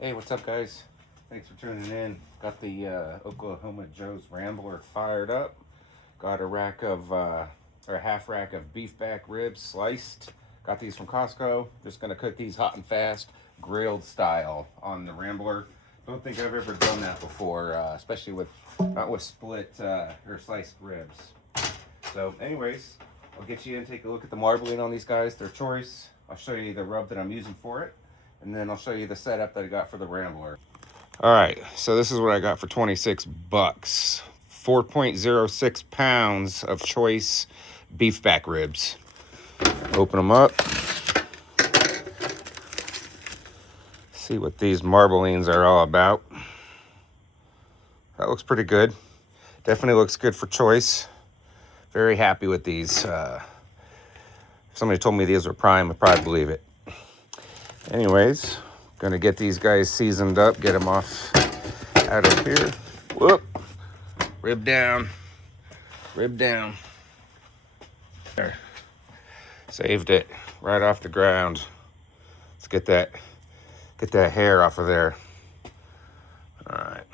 Hey, what's up, guys? Thanks for tuning in. Got the Oklahoma Joe's Rambler fired up. Got a rack of, or a half rack of beef back ribs sliced. Got these from Costco. Just gonna cook these hot and fast, grilled style on the Rambler. Don't think I've ever done that before, especially with not with split or sliced ribs. So, anyways, I'll get you in, take a look at the marbling on these guys, their choice. I'll show you the rub that I'm using for it, and then I'll show you the setup that I got for the Rambler. All right, so this is what I got for 26 bucks. 4.06 pounds of choice beef back ribs. Open them up. See what these marblings are all about. That looks pretty good. Definitely looks good for choice. Very happy with these. If somebody told me these were prime, I'd probably believe it. Anyways, gonna get these guys seasoned up, get them off out of here. Whoop. Rib down. Rib down. There. Saved it right off the ground. Let's get that hair off of there. All right.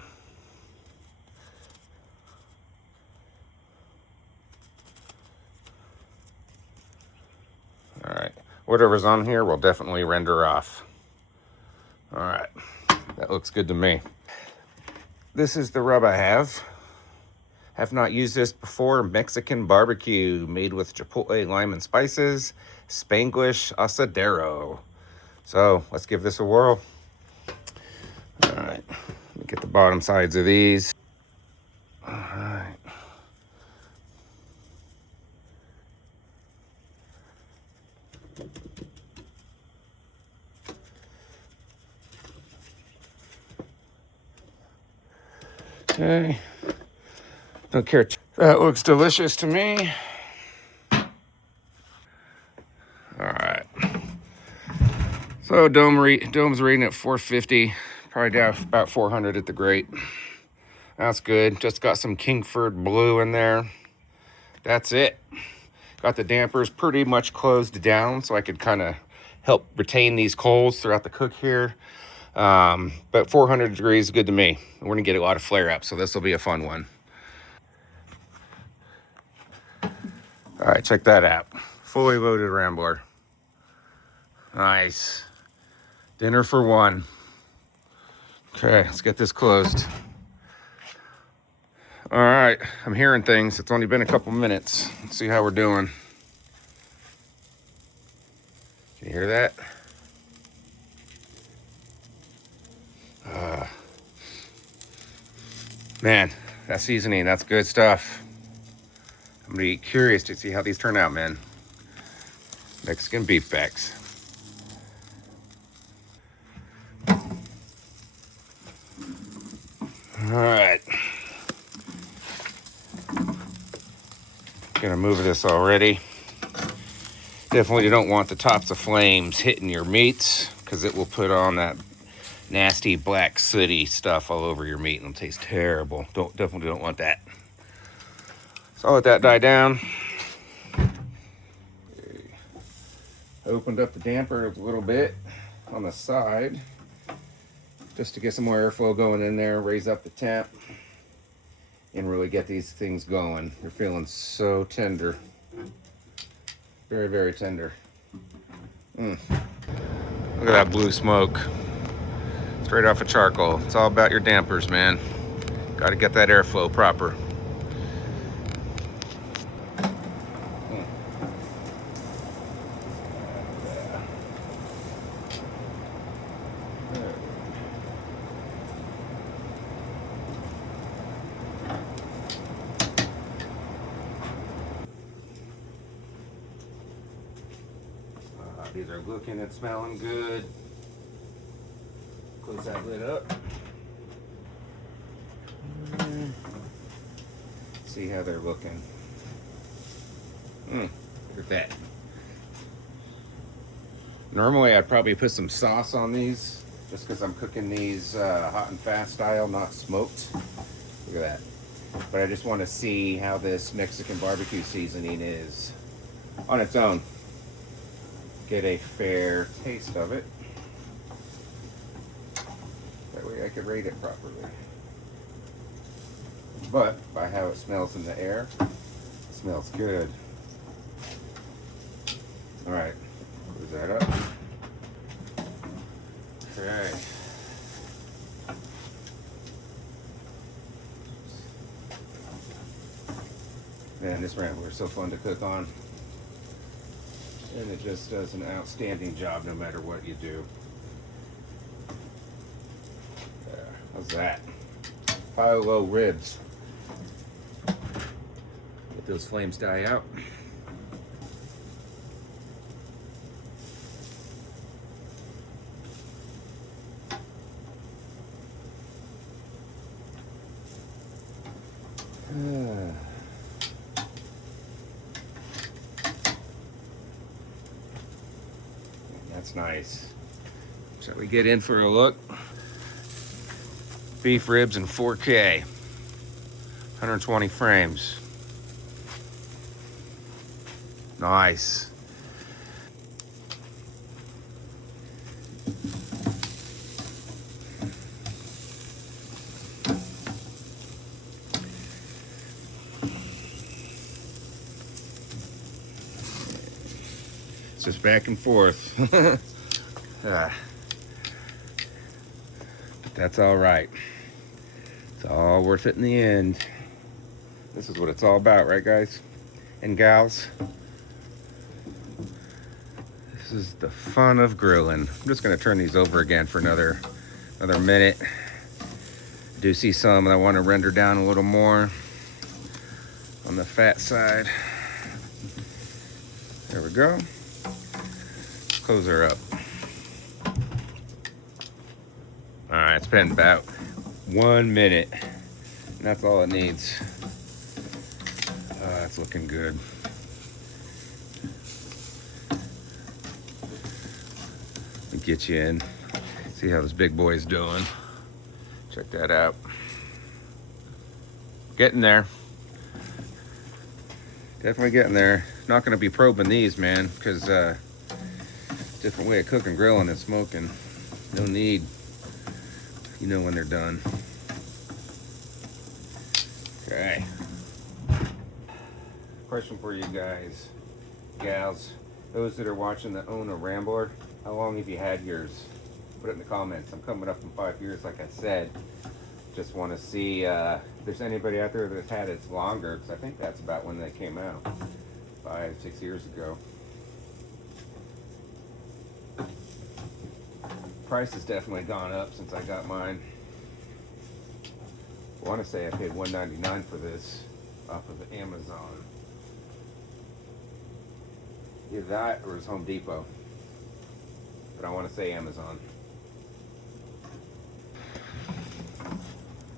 All right. Whatever's on here will definitely render off. All right. That looks good to me. This is the rub I have. Have not used this before. Mexican BBQ, made with chipotle, lime, and spices. Spanglish asadero. So let's give this a whirl. All right. Let me get the bottom sides of these. All right. Okay. Don't care. That looks delicious to me. All right. So dome's rating at 450. Probably down about 400 at the grate. That's good. Just got some Kingford Blue in there. That's it. Got the dampers pretty much closed down so I could kind of help retain these coals throughout the cook here. But 400 degrees is good to me. We're gonna get a lot of flare up, so this will be a fun one. All right, check that out. Fully loaded Rambler. Nice. Dinner for one. Okay, let's get this closed. All right, I'm hearing things. It's only been a couple minutes. Let's see how we're doing. Can you hear that? Man, that seasoning, that's good stuff. I'm gonna be curious to see how these turn out, man. Mexican beef backs. All right. Gonna move this already. Definitely don't want the tops of flames hitting your meats because it will put on that nasty black sooty stuff all over your meat and it'll taste terrible. Definitely don't want that. So I'll let that die down. Okay. Opened up the damper a little bit on the side just to get some more airflow going in there, raise up the temp, and really get these things going. They're feeling so tender. Very, very tender. Look at that blue smoke. Straight off of charcoal. It's all about your dampers, man. Got to get that airflow proper. These are looking and smelling good. Close that lid up. See how they're looking. Look at that. Normally I'd probably put some sauce on these just because I'm cooking these hot and fast style, not smoked. Look at that. But I just want to see how this Mexican barbecue seasoning is on its own. Get a fair taste of it. I could rate it properly. But by how it smells in the air, it smells good. All right, close that up. Okay. Man, this Rambler is so fun to cook on. And it just does an outstanding job no matter what you do. There, how's that? Fire low ribs. Let those flames die out. That's nice. Shall we get in for a look? Beef ribs in 4K, 120 frames. Nice. It's just back and forth. But that's all right. It's all worth it in the end. This is what it's all about, right, guys and gals? This is the fun of grilling. I'm just gonna turn these over again for another minute. I do see some that I want to render down a little more on the fat side. There we go. Close her up. All right, it's been about 1 minute. And that's all it needs. That's looking good. Let me get you in. See how this big boy's doing. Check that out. Getting there. Definitely getting there. Not gonna be probing these, man, because different way of cooking, grilling, and smoking. No need. You know when they're done. Okay. Question for you guys, gals, those that are watching that own a Rambler, how long have you had yours? Put it in the comments. I'm coming up in 5 years, like I said. Just want to see if there's anybody out there that's had it longer, because I think that's about when they came out, 5-6 years ago. Price has definitely gone up since I got mine. I want to say I paid $1.99 for this off of Amazon. Either that or it's Home Depot. But I want to say Amazon.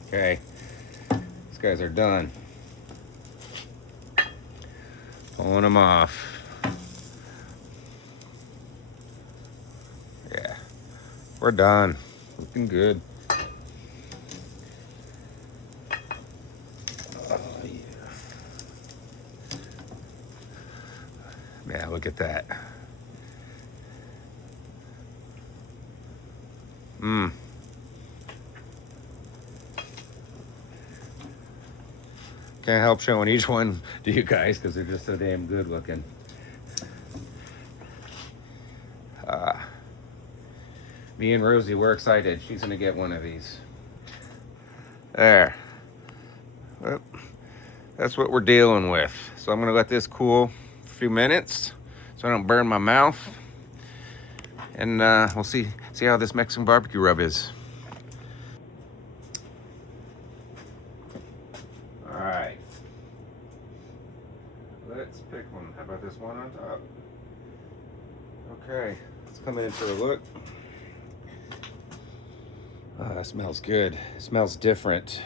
Okay. These guys are done. Pulling them off. Yeah. We're done. Looking good. Oh, yeah. Yeah, look at that. Mmm. Can't help showing each one to you guys because they're just so damn good looking. Me and Rosie, we're excited. She's gonna get one of these. There. Well, that's what we're dealing with. So I'm gonna let this cool for a few minutes so I don't burn my mouth. And we'll see how this Mexican barbecue rub is. All right. Let's pick one. How about this one on top? Okay, let's come in for a look. It smells good. It smells different.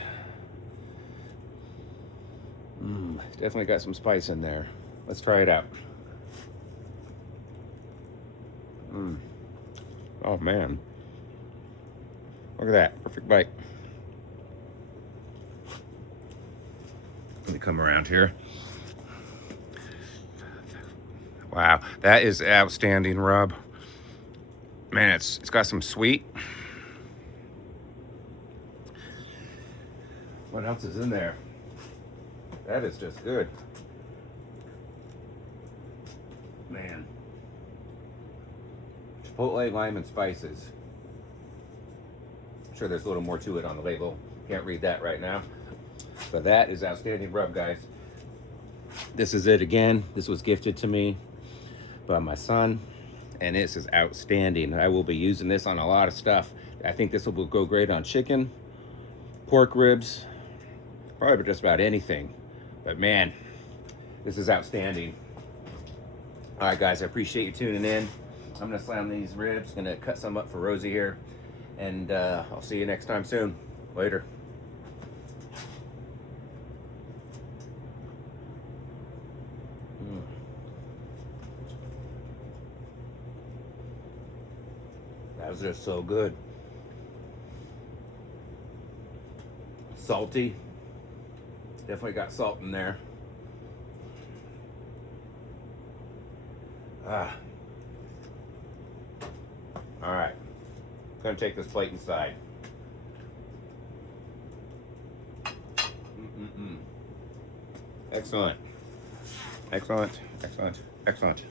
Definitely got some spice in there. Let's try it out. Oh man. Look at that. Perfect bite. Let me come around here. Wow, that is outstanding rub. Man, it's got some sweet. What else is in there? That is just good. Man. Chipotle, lime, and spices. I'm sure there's a little more to it on the label. Can't read that right now. But that is outstanding rub, guys. This is it again. This was gifted to me by my son. And this is outstanding. I will be using this on a lot of stuff. I think this will go great on chicken, pork ribs, probably just about anything. But man, this is outstanding. All right, guys, I appreciate you tuning in. I'm gonna slam these ribs, gonna cut some up for Rosie here, and I'll see you next time soon. Later. That was just so good. Salty. Definitely got salt in there. Ah. All right. Gonna take this plate inside. Excellent. Excellent. Excellent. Excellent.